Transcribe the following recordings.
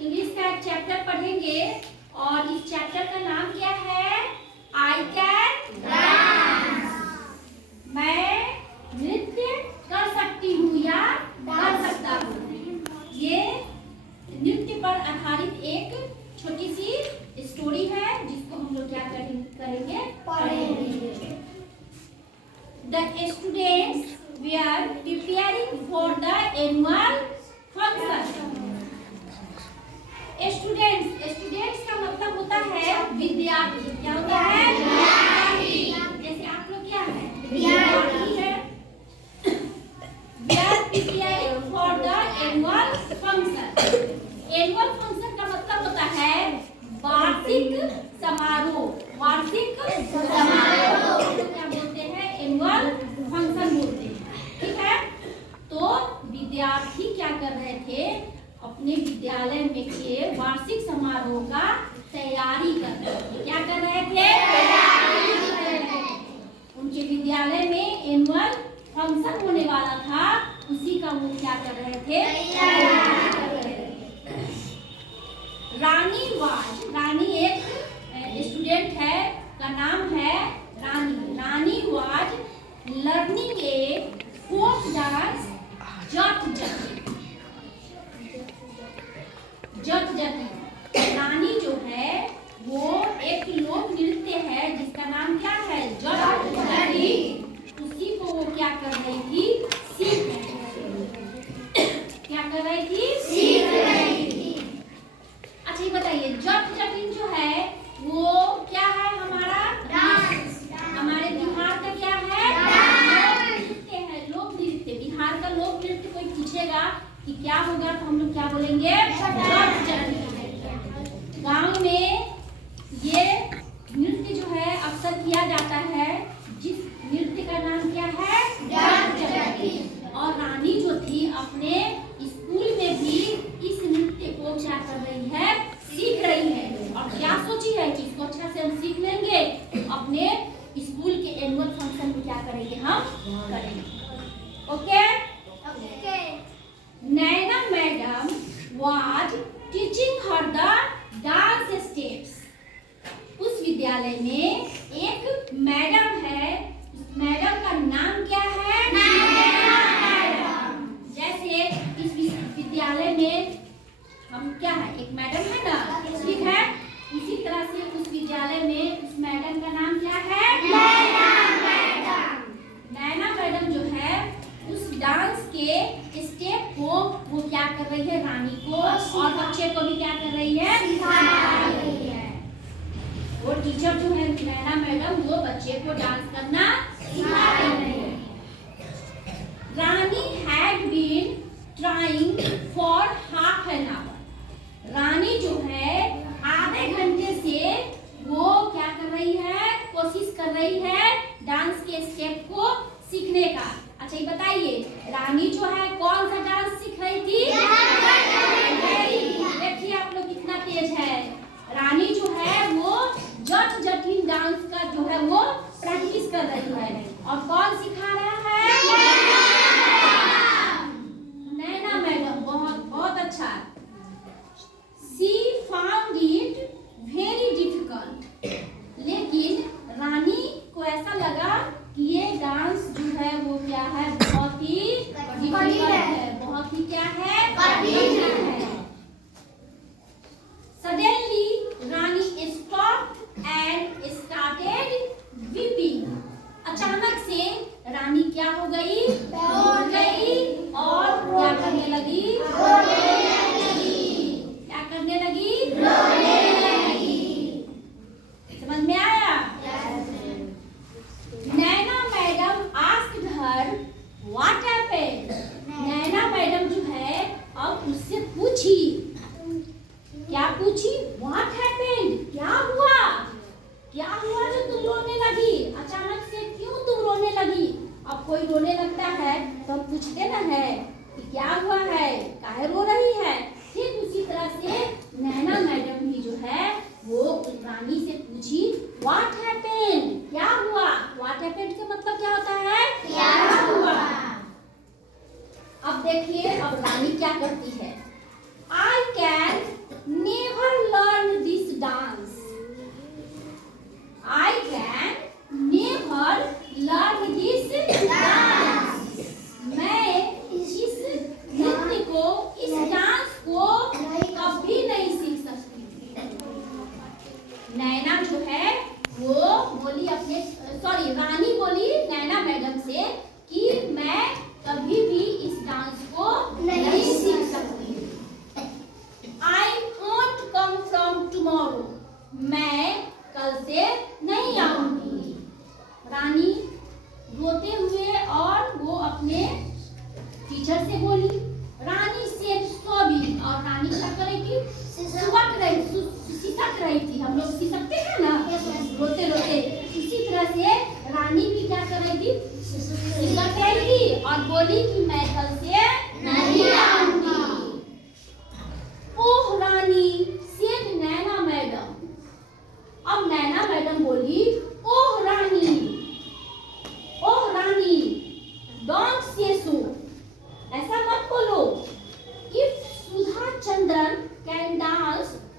English का एक chapter पढ़ेंगे और इस चैप्टर का नाम क्या है? I can dance. मैं नृत्य कर सकती हूँ या कर सकता हूँ। ये नृत्य पर आधारित एक छोटी सी स्टोरी है जिसको हम लोग क्या करेंगे? पढ़ेंगे। The students were preparing for the annual function. Students का मतलब होता है विद्यार्थी। क्या होता है? विद्यार्थी। जैसे आप लोग क्या है? विद्यार्थी है। We are preparing for the annual function. Annual function का मतलब होता है वार्षिक समारोह। वार्षिक समारोह क्या बोलते हैं? एनुअल फंक्शन बोलते हैं। ठीक है, तो विद्यार्थी क्या कर रहे थे? अपने विद्यालय में के वार्षिक समारोह का तैयारी कर रहे थे। क्या कर रहे थे? तैयारी कर रहे थे। उनके विद्यालय में एनुअल फंक्शन होने वाला था, उसी का वो क्या कर रहे थे? तैयारी कर रहे थे। रानी एक स्टूडेंट है, का नाम है Rani. Rani was learning a folk dance Jat Jati. Rani जो है वो एक लोक नृत्य है जिसका नाम क्या है? जट जटी। उसी को वो क्या कर रही थी? सीख रही थी। क्या कर रही थी? सीख रही थी। अच्छा ये बताइए, जट जटिन जो है वो क्या है? हमारा डांस। हमारे बिहार का क्या है? डांस। नृत्य है, लोक नृत्य। बिहार का लोक नृत्य कोई पूछेगा कि क्या होगा तो हम लोग क्या बोलेंगे? जट जटिन। गांव में ये नृत्य जो है अक्सर किया जाता है, जिस नृत्य का नाम क्या है? जट जटिन। और रानी जो थी अपने स्कूल में भी इस नृत्य को क्या कर रही है? सीख रही है। और क्या सोची है कि इसको अच्छा से हम सीख लेंगे, अपने स्कूल के एनुअल फंक्शन में क्या करेंगे? हम करेंगे। Okay? Naina madam was teaching her the dance steps. उस विद्यालय में एक मैडम है, उस मैडम का नाम क्या है? नैना मैडम। जैसे इस विद्यालय में हम क्या है? एक मैडम है ना, ठीक है? उसी तरह से उस विद्यालय में उस मैडम का नाम क्या है? नैना मैडम। नैना मैडम जो है उस डांस के स्टेप को वो क्या कर रही है? रानी को और बच्चे को भी क्या कर रही है? सिखा रही है। वो टीचर जो है नैना मैडम, वो बच्चे को डांस करना सिखा रही है। Rani had been trying for half an hour. Rani जो है आधे घंटे से वो क्या कर रही है? कोशिश कर रही है डांस के स्टेप को सीखने का। अच्छा ये बताइए, रानी जो है कौन सा डांस सीख रही थी? देखिए आप लोग कितना तेज है। रानी जो है वो जट जटिन डांस का जो है वो प्रैक्टिस कर रही है। और कौन सिखा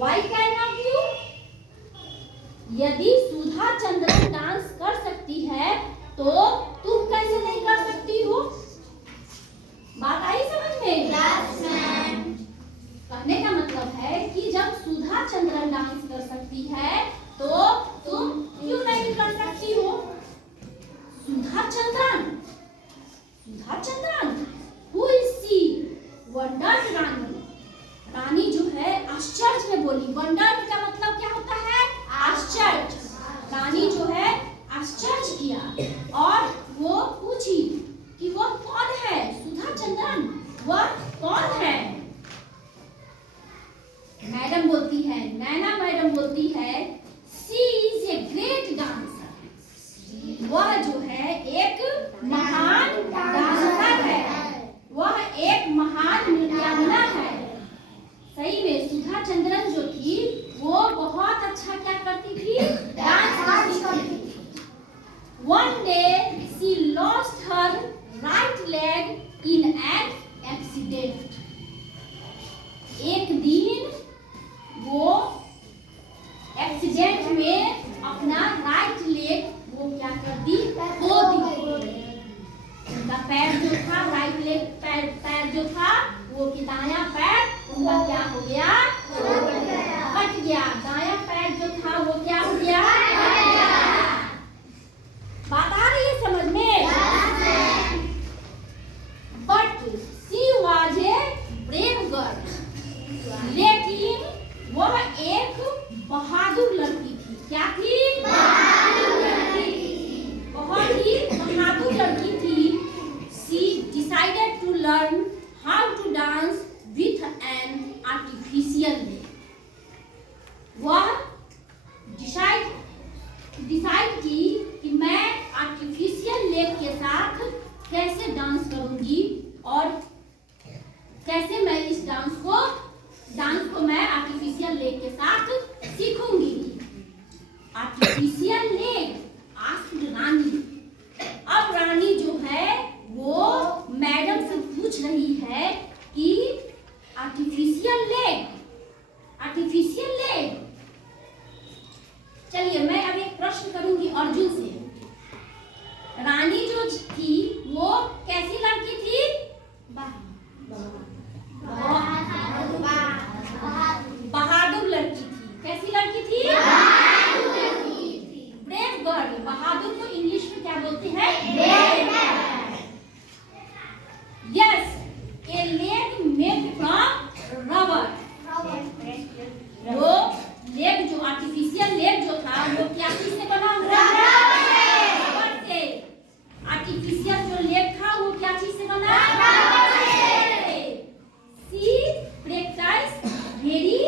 Why cannot you? यदि सुधा चंद्रन डांस कर सकती है तो तुम कैसे नहीं कर सकती हो? बात आई समझ में? Yes, ma'am. कहने का मतलब है कि जब सुधा चंद्रन डांस कर सकती है तो तुम क्यों नहीं कर सकती हो? Sudha Chandran Who is she? Wondered रानी। रानी जो है आश्चर्य में बोली। Wondered का मतलब क्या होता है? आश्चर्य। रानी जो है आश्चर्य किया और वो पूछी कि वो कौन है? सुधा चंद्रन वह कौन है? मैडम बोलती है, नैना मैडम बोलती है, she is a great dancer। वह जो है एक महान डांसर है, वह एक महान नृत्यांगना है। सही में सुधा चंद्रन जो थी वो बहुत अच्छा क्या करती थी? डांस करती थी। One day she lost her right leg in an accident। एक दिन वो एक्सीडेंट में अपना राइट लेग वो क्या कर दी? खो दी। उनका पैर जो था, राइट लेग पैर जो था वो कि दायां पैर उनका क्या हो गया? कट गया। दायां पैर जो था वो क्या हो गया? बात आ रही है समझ में? But she was a brave girl. लेकिन वह एक बहादुर लड़की थी। क्या थी? बहादुर लड़की थी। बहुत ही बहादुर लड़की थी। She decided to learn how to dance with an artificial leg। वह डिसाइड की कि मैं आर्टिफिशियल लेग के साथ कैसे डांस करूंगी और कैसे मैं इस डांस को मैं आर्टिफिशियल लेग के साथ सीखूंगी। आर्टिफिशियल लेग आस्क्ड रानी। अब रानी जो है वो मैडम से पूछ रही है कि आर्टिफिशियल लेग चलिए मैं अब एक प्रश्न करूंगी अर्जुन से। रानी जो थी वो कैसी लड़की थी? बहादुर लड़की थी। कैसी लड़की थी? Brave girl. बहादुर को इंग्लिश में क्या बोलते हैं? Yes, A leg made from rubber. वो लेग जो आर्टिफिशियल लेग जो था वो क्या चीज से बना? रबर से। आर्टिफिशियल जो लेग था वो क्या चीज से बना? She practice very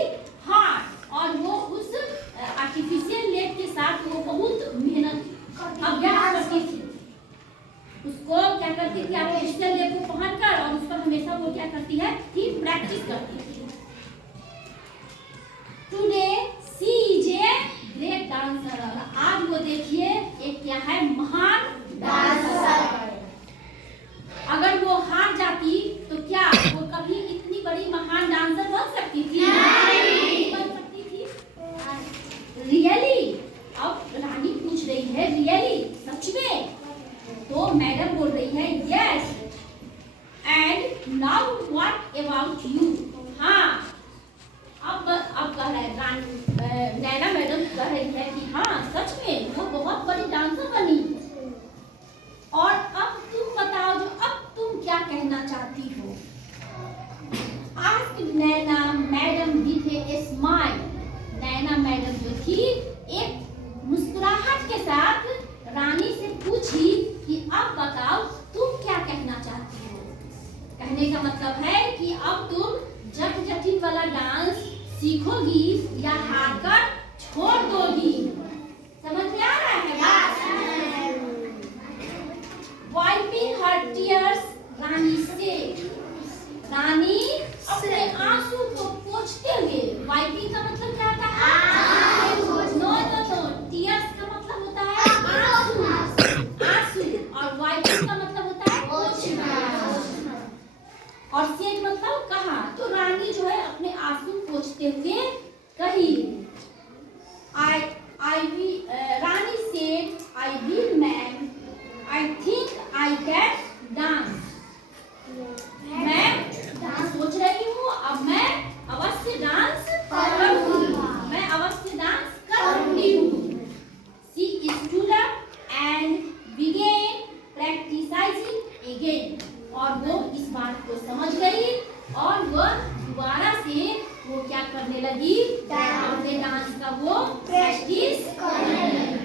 hard. और वो उस आर्टिफिशियल लेग के साथ वो बहुत मेहनत अभ्यास करती थी। उसको क्या करती थी? आर्टिफिशियल लेग को पहनकर और उस पर हमेशा वो क्या करती है? प्रैक्टिस करती थी। Today she is a great dancer. आज वो देखिए एक क्या है? महान डांसर। अगर वो हार जाती तो क्या वो कभी इतनी बड़ी महान डांसर बन सकती थी? नहीं बन सकती थी। रियली? अब रानी पूछ रही है रियली? सच में? तो मैडम बोल रही है yes. And now what about you? हाँ, अब कह रहे नैना मैडम कह रही है कि हाँ सच में वो बहुत बड़ी डांसर बनी। और अब तुम बताओ जो अब तुम क्या कहना चाहती हो? Asked Naina madam with a smile. Naina madam जो थी एक मुस्कुराहट के साथ रानी से पूछी कि अब बताओ तुम क्या कहना चाहती हो? कहने का मतलब है कि अब तुम जटिल वाला डांस सीखोगी या हारकर छोड़ दोगी? समझ में आ रहा है बात? Wiping her tears, रानी से। रानी अपने आंसू को पोंछते हुए। वाइपिंग का मतलब क्या होता है? नो टीयर्स का मतलब होता है आंसू। और वाइपिंग का मतलब होता है पोंछना। और सेज मतलब कहा। तो रानी जो है अपने आंसू पोंछते हुए लगी अपने डांस का वो प्रैक्टिस करने लगी।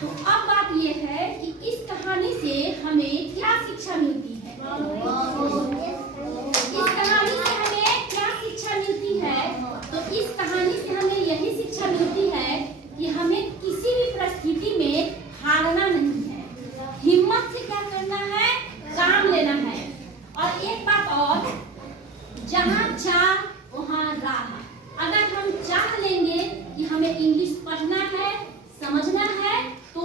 तो अब बात ये है कि इस कहानी से हमें क्या शिक्षा मिलती है? इस कहानी से हमें क्या शिक्षा मिलती है? तो इस कहानी से हमें यही शिक्षा मिलती है कि हमें किसी भी परिस्थिति में हारना नहीं है, हिम्मत से क्या करना है, काम लेना है। और एक बात और, जहाँ चाह वहाँ राह। अगर हम चाह लेंगे कि हमें इंग्लिश पढ़ना है, समझना है,